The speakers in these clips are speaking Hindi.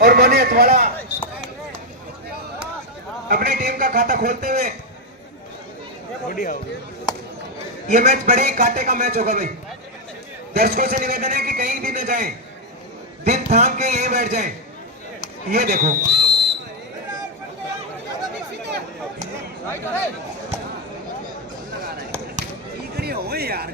और मोनी अथवाड़ा अपनी टीम का खाता खोलते हुए, ये मैच बड़े कांटे का मैच होगा भाई। दर्शकों से निवेदन है कि कहीं भी न जाएं, दिन थाम के यहीं बैठ जाएं। ये देखो यार,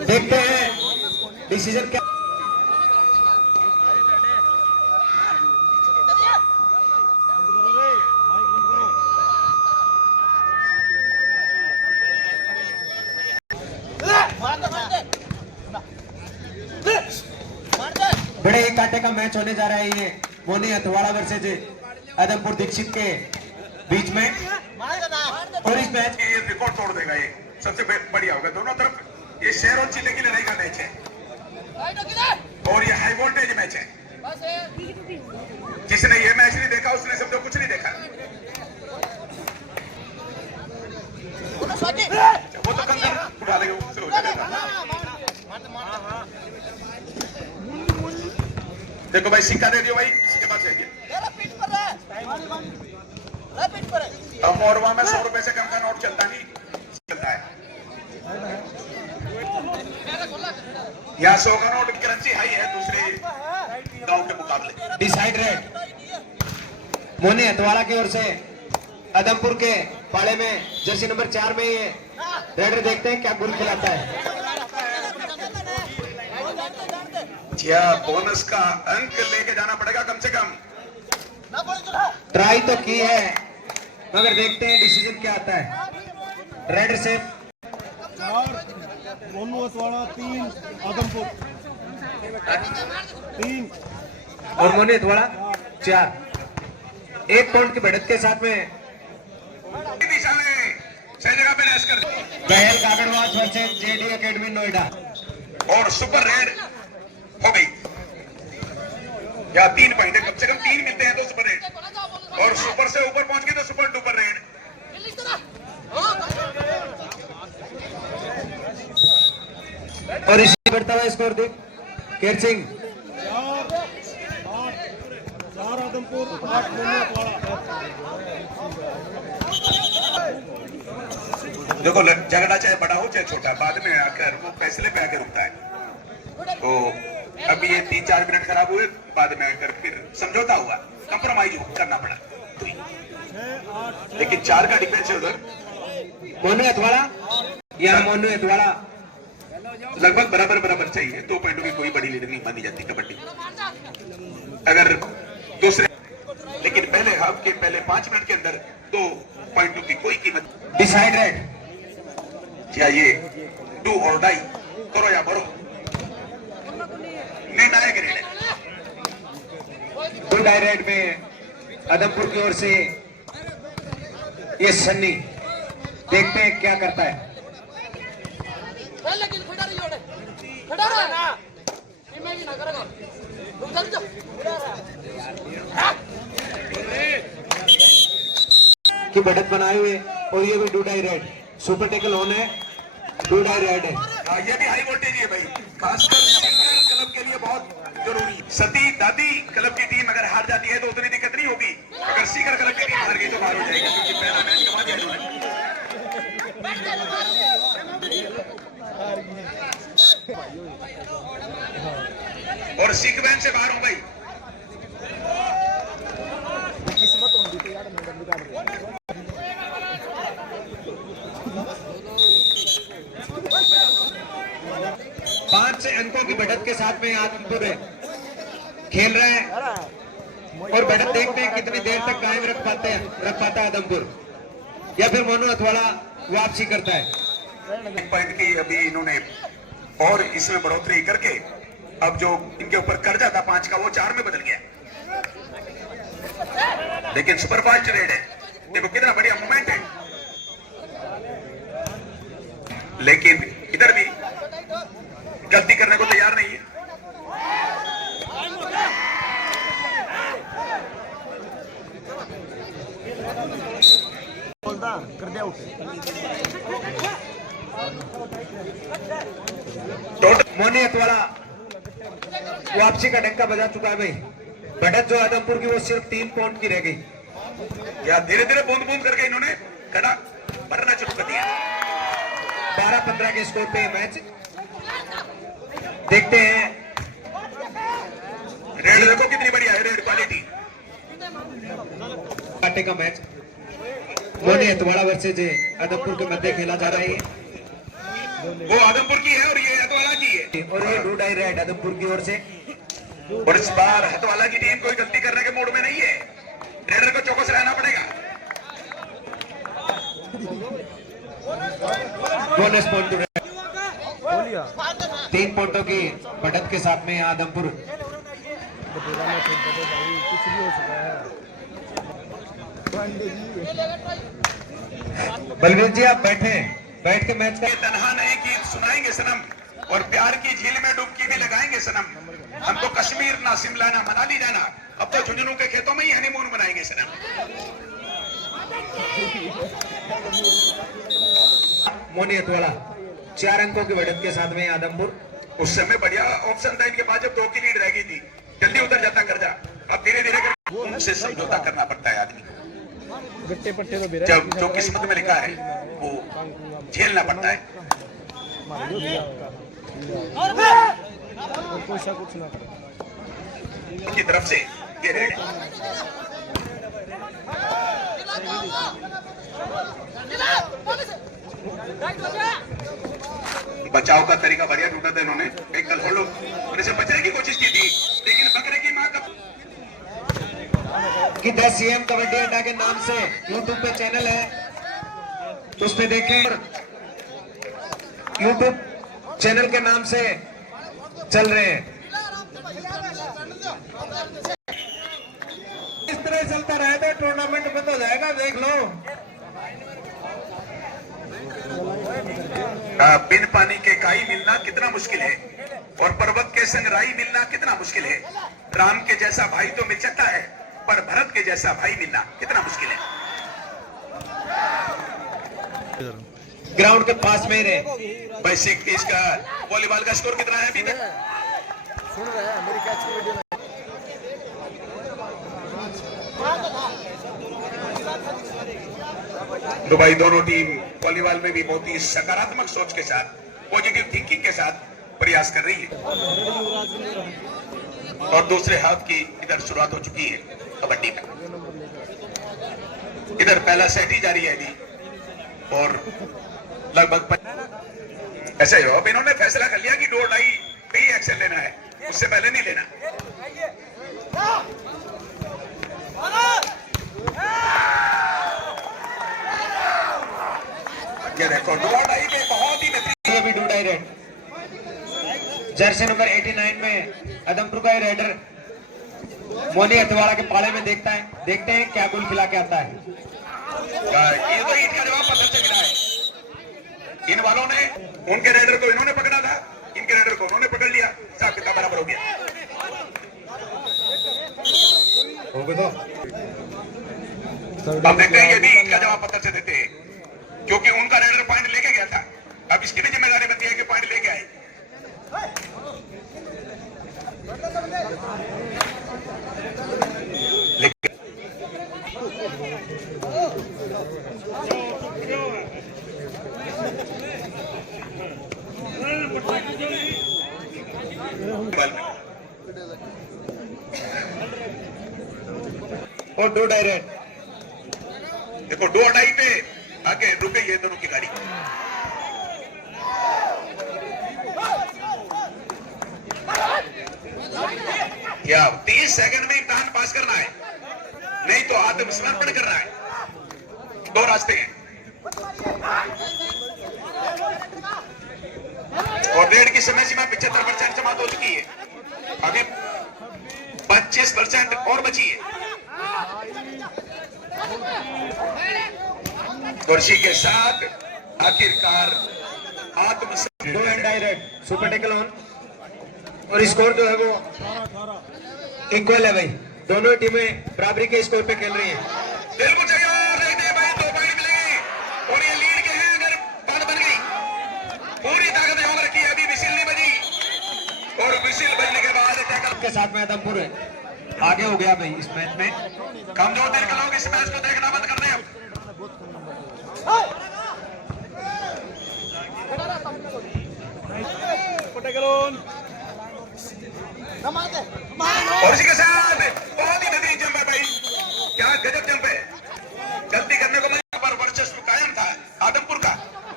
देखते हैं डिसीजन क्या। बड़े ही कांटे का मैच होने जा रहा है ये मोनी अथवाड़ा वर्सेज आदमपुर दीक्षित के बीच में। और इस मैच ये रिकॉर्ड तोड़ देगा, ये सबसे बढ़िया होगा। दोनों तरफ ये शहर और जिले की लड़ाई का मैच है और ये हाई वोल्टेज मैच है। जिसने ये मैच नहीं देखा उसने समझो कुछ नहीं देखा। वो तो कंकर उठा लेगा, उससे हो जाएगा। देखो भाई, सिक्का दे दियो भाई, इसके पास है। अब मोरवा में 100 रुपए से कम का नोट चलता नहीं चलता है। यहाँ 100 का नोट करेंसी हाई है दूसरे गांव के मुकाबले। डिसाइड रेड मोनी अथवाड़ा की ओर से आदमपुर के पाले में जर्सी नंबर 4 में ये रेडर, देखते हैं क्या गुल खिलाता है। बोनस का अंक लेके जाना पड़ेगा कम से कम। ट्राई तो की है मगर देखते हैं डिसीजन क्या आता है। रेड से 4 मोनू अथवाड़ा, 3 आदमपुर, 3 और मोनी अथवाड़ा 4। 1 पॉइंट की बढ़त के साथ में दिशा में सही जगह पे रेस कर गहल कागड़वास वर्सेस जेडी एकेडमी नोएडा। और सुपर रेड हो गई। या 3 पॉइंट कम से कम 3 मिलते हैं तो सुपर रेड, और सुपर से ऊपर पहुंच गए तो सुपर डुपर रेड। और इसी बढ़ता हुआ स्कोर देख केर सिंह 4 आदमपुर, 8 मोनू अथवाड़ा। देखो झगड़ा चाहे बड़ा हो चाहे छोटा, बाद में आकर वो फैसले पे आकर रुकता है। तो अभी ये 3-4 मिनट खराब हुए, बाद में आकर फिर समझौता हुआ, कंप्रोमाइज करना पड़ा। लेकिन 4 का डिफेंस है उधर। मोनू अथवाड़ा, यहाँ मोनू अथवाड़ा लगभग बराबर चाहिए। 2 पॉइंटों की कोई बड़ी लीड नहीं मानी जाती कबड्डी अगर दूसरे। लेकिन पहले हाफ के पहले 5 मिनट के अंदर 2 पॉइंटों की कोई कीमत। डिसाइड रेड, क्या ये डू और डाई, करो या मरो, निर्णायक रेड है। डू डाई रेड में आदमपुर की ओर से ये सन्नी, देखते हैं क्या करता है। की बढ़त बनाए हुए, और ये भी do die raid. Super tackle on है, डू डाई रेड है। ये भी हाई वोल्टेज है भाई, खासकर क्लब के लिए बहुत जरूरी। सती दादी क्लब की टीम अगर हार जाती है तो उतनी दिक्कत नहीं होगी। अगर सीकर क्लब की टीम हार गई तो बाहर हो जाएगी, क्योंकि पहला मैच गवा दिया उन्होंने। और सीक्वेंस से बाहर हूं भाई। पांच से अंकों की बढ़त के साथ में आदमपुर खेल रहे हैं, और बढ़त देखते हैं कितनी देर तक कायम रख पाता है आदमपुर, या फिर मोनू अथवाड़ा वापसी करता है। पॉइंट की अभी इन्होंने और इसमें बढ़ोतरी करके अब जो इनके ऊपर कर्जा था 5 का वो 4 में बदल गया। लेकिन सुपरफास्ट रेड है, देखो कितना बढ़िया मूवमेंट है। लेकिन इधर भी गलती करने को तैयार नहीं है। मोनी हथवाड़ा वापसी का डंका बजा चुका है भाई। बढ़त जो आदमपुर की वो सिर्फ 3 पॉइंट की रह गई। या धीरे धीरे बूंद बूंद करके इन्होंने कड़ा भरना शुरू कर दिया। 12-15 के स्कोर पे मैच देखते हैं। रेड देखो कितनी बढ़िया है, रेड क्वालिटी। काटे का मैच मोनी हथवाड़ा वर्सेज आदमपुर के मध्य खेला जा रहा है। वो आदमपुर की है और ये हथवाला की है। और ये डू डाई रेड आदमपुर की ओर से। और इस बार हथवाला की टीम कोई गलती करने के मूड में नहीं है। रेडर को चौकस रहना पड़ेगा। बोनस पॉइंट 3 पॉइंटों की बढ़त के साथ में आदमपुर। बलवीर जी आप बैठ के मैच का ये तनहा नहीं गीत सुनाएंगे सनम और प्यार की झील में डुबकी भी लगाएंगे सनम। हमको कश्मीर ना शिमला ना मनाली जाना, अब तो झुंझुनू के खेतों में ही हनीमून मनाएंगे सनम। मोनी हथवाड़ा 4 अंकों की बढ़त के साथ में आदमपुर। उस समय बढ़िया ऑप्शन था इनके पास जब 2 की लीड रह गई थी, जल्दी उतर जाता कर्जा। अब धीरे धीरे करके उनसे समझौता करना पड़ता है आदमी को। जब जो किस्मत में लिखा है वो झेलना पड़ता है। की तरफ से ये रेड बचाव का तरीका बढ़िया ढूंढा था इन्होंने। एक कल होलो उन्हें से बचने की कोशिश की थी, लेकिन बकरे की मां का कि 10 CM कबड्डी अड्डा के नाम से YouTube पे चैनल है, उस पे देखें। YouTube चैनल के नाम से चल रहे हैं। इस तरह चलता रहे तो टूर्नामेंट बंद हो जाएगा, देख लो। बिन पानी के काई मिलना कितना मुश्किल है और पर्वत के संग राई मिलना कितना मुश्किल है। राम के जैसा भाई तो मिल सकता है, पर भरत के जैसा भाई मिलना कितना मुश्किल है। ग्राउंड के पास में ही रहे। वैसे इसका वॉलीबॉल का स्कोर कितना है अभी तक? सुन रहे हैं मेरी कैच की वीडियो। दुबई दोनों टीम वॉलीबॉल में भी बहुत ही सकारात्मक सोच के साथ, पॉजिटिव थिंकिंग के साथ प्रयास कर रही है। और दूसरे हाफ की इधर शुरुआत हो चुकी है कबड्डी में। इधर पहला सेट ही जारी है अभी और लगभग ऐसा ही हो। अब इन्होंने फैसला कर लिया कि 2-2.5 पे ही एक्शन लेना है, उससे पहले नहीं लेना। ये देखो 2-2.5 पे बहुत ही बेहतरीन। अभी 2 डायरेक्ट जर्सी नंबर 89 में आदमपुर का रेडर मोनी हथवाड़ा के पाले में देखते हैं क्या गोल खिला के आता है। ये तो ईट का जवाब पत्थर से मिला है। इन वालों ने उनके रेडर को इन्होंने पकड़ा था, इनके रेडर को उन्होंने पकड़ लिया, हिसाब किताब बराबर हो गया। अब देखते हैं ये भी ईट का जवाब पत्थर से देते हैं, क्योंकि उनका रेडर पॉइंट लेके गया था। अब इसकी भी जिम्मेदारी बनती है कि पॉइंट लेके आए। और 2 डायरेक्ट देखो 2-2.5 पे आगे रुक गई है दोनों की गाड़ी। या 30 सेकंड में इम्तिहान पास करना है, नहीं तो आत्मसमर्पण करना है। 2 रास्ते हैं और रेड की समय सीमा 75% समाप्त हो चुकी है। अभी 25% और बची है। और इसी के साथ आखिरकार आत्मसमर्पण। 2 and direct super tackle on और स्कोर जो है वो इक्वल है भाई। दोनों टीमें बराबरी के स्कोर पे खेल रही हैं। दिल को चाहिए आगे हो गया भाई इस मैच में। कमजोर दिल के लोग इस मैच को देखना बंद कर दें अब। और इसी के साथ बहुत ही बेहतरीन जंप है भाई, क्या गजब जंप है। गलती करने को मिला पर वर्चस्व कायम था आदमपुर का,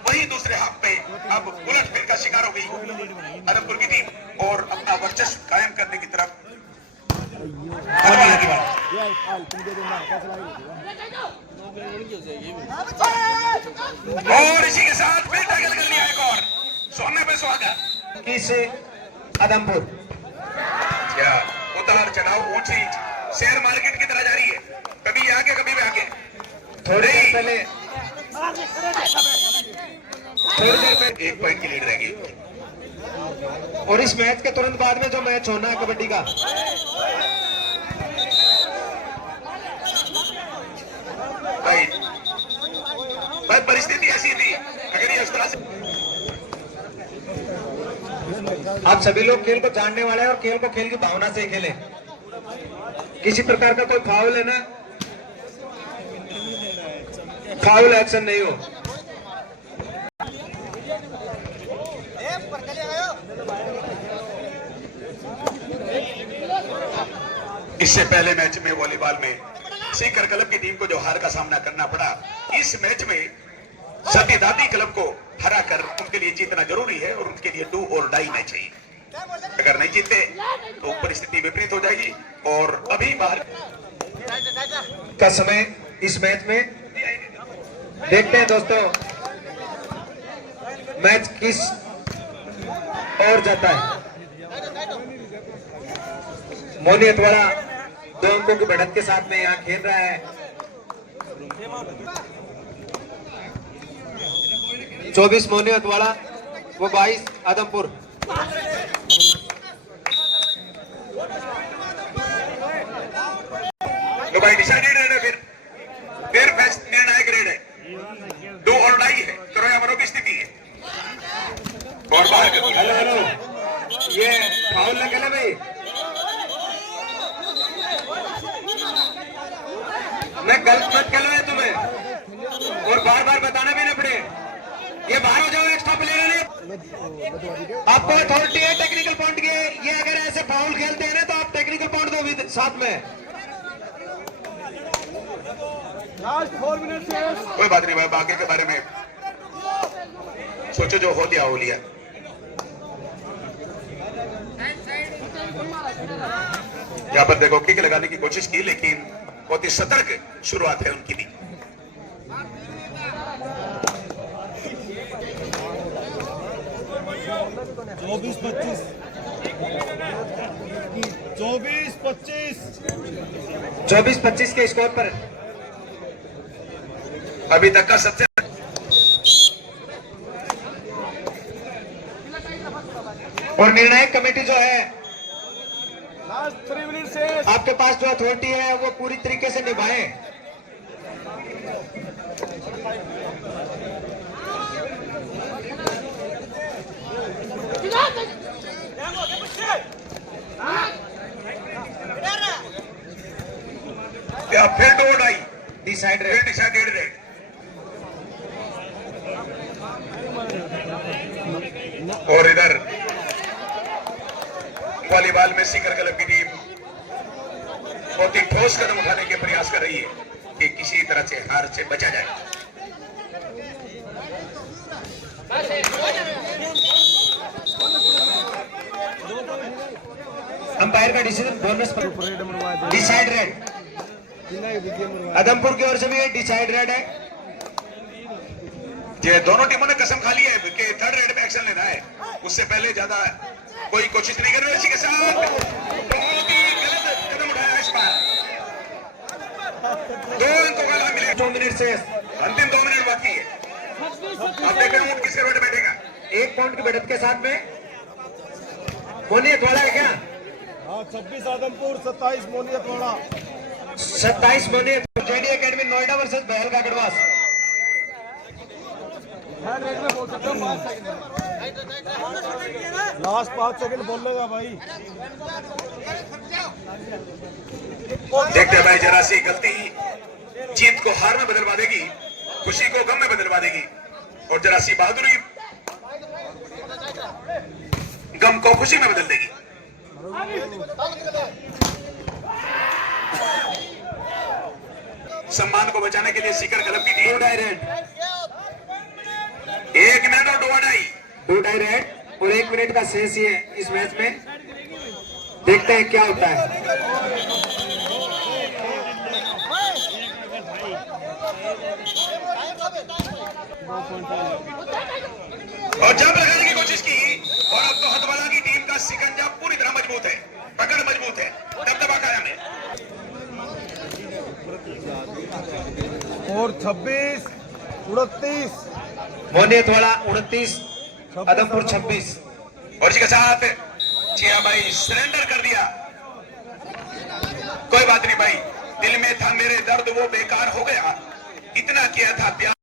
वही दूसरे हाफ पे अब उलटफेर का शिकार हो गई आदमपुर की टीम और अपना वर्चस्व कायम करने की तरफ की बात। और इसी के साथ फिर टैकल कर लिया एक और, सोने पे सुहागा। किस आदमपुर क्या उतार चढ़ाव ऊंच नीच शेयर मार्केट की तरह जारी है, कभी आगे कभी भी आगे। थोड़ी देर पहले एक पॉइंट की लीड रहेगी। और इस मैच के तुरंत बाद में जो मैच होना है कबड्डी का, भाई परिस्थिति ऐसी थी, अगर ये इस तरह से आप सभी लोग खेल को जानने वाले हैं और खेल को खेल की भावना से खेलें। किसी प्रकार का कोई फाउल है ना, फाउल एक्शन नहीं हो। इससे पहले मैच में वॉलीबॉल में सीकर क्लब की टीम को जो हार का सामना करना पड़ा, इस मैच में सतीदादी क्लब को हरा कर उनके लिए जीतना जरूरी है और उनके लिए डू और डाई मैच चाहिए। अगर नहीं जीते तो परिस्थिति विपरीत हो जाएगी। और अभी बाहर का समय इस मैच में देखते हैं दोस्तों, मैच किस ओर जाता है। मोनी अतवाड़ा 2 अंकों की बढ़त के साथ में यहाँ खेल रहा है। 24 मोनी अतवाड़ा, वो 22 आदमपुर। तो भाई डिसाइडेड रेड है, फिर निर्णायक रेड है, डू और डाई है, करो या मरो की स्थिति है। और बाहर हेलो हेलो, ये फाउल लगे ना भाई, मैं गलत मत खेलो है तुम्हें और बार बार बताना भी ना पड़े। ये बाहर हो जाओ, एक्स्ट्रा प्लेयर है, आपको अथॉरिटी है टेक्निकल पॉइंट की। ये अगर ऐसे फाउल खेलते हैं ना तो आप टेक्निकल पॉइंट दो भी साथ में। कोई बात नहीं भाई, आगे के बारे में सोचो, जो हो दिया हो लिया। यहाँ पर देखो किक लगाने की कोशिश की, लेकिन बहुत ही सतर्क शुरुआत है उनकी भी। चौबीस 24-25 के स्कोर पर अभी तक का सबसे और निर्णायक कमेटी जो है, लास्ट 3 मिनट से आपके पास जो अथॉरिटी है वो पूरी तरीके से निभाएं। फिर door I, decided decided red. और इधर वॉलीबॉल में सीकर क्लब की टीम बहुत ही ठोस कदम उठाने के प्रयास कर रही है कि किसी तरह से हार से बचा जाए। अंपायर का डिसीजन बोनस पर डिसाइड रेड, आदमपुर की ओर से भी डिसाइड रेड है। ये दोनों टीमों ने कसम खा ली है कि थर्ड रेड में एक्शन लेना है, उससे पहले ज्यादा कोई कोशिश नहीं कर रहे। इसी के साथ बहुत ही गलत कदम उठाया इस बार। 2 अंकों का लाभ मिलेगा। 2 मिनट से अंतिम 2 मिनट बाकी है। अब देखते हैं किसके बैठ बैठेगा। 1 पॉइंट की बढ़त के साथ में मोनी अतवाड़ा है क्या? 26 Adampur, 27 Moni Atwada. 27 Moni JD academy Noida versus Bahal का गढ़वास। लास्ट 5 सेकंड बोलेगा भाई। देखते हैं भाई, जरा सी गलती जीत को हार में बदलवा देगी, खुशी को गम में बदलवा देगी, और जरा सी बहादुरी गम को खुशी में बदल देगी। सम्मान को बचाने के लिए सीकर क्लब की टीम 1 मिनट और 2 अढ़ाई 2 टाई रेड और 1 मिनट का शेष ही है इस मैच में। देखते हैं क्या होता है। और जंप लगाने की कोशिश की, और अब तो हथवाला की टीम का शिकंजा पूरी तरह मजबूत है, पकड़ मजबूत है, दबदबा कायम है। और 26 29 मोनियत वाला 29, आदमपुर 26। और इसी के साथ चिया भाई सरेंडर कर दिया। कोई बात नहीं भाई, दिल में था मेरे दर्द वो बेकार हो गया, इतना किया था प्यार।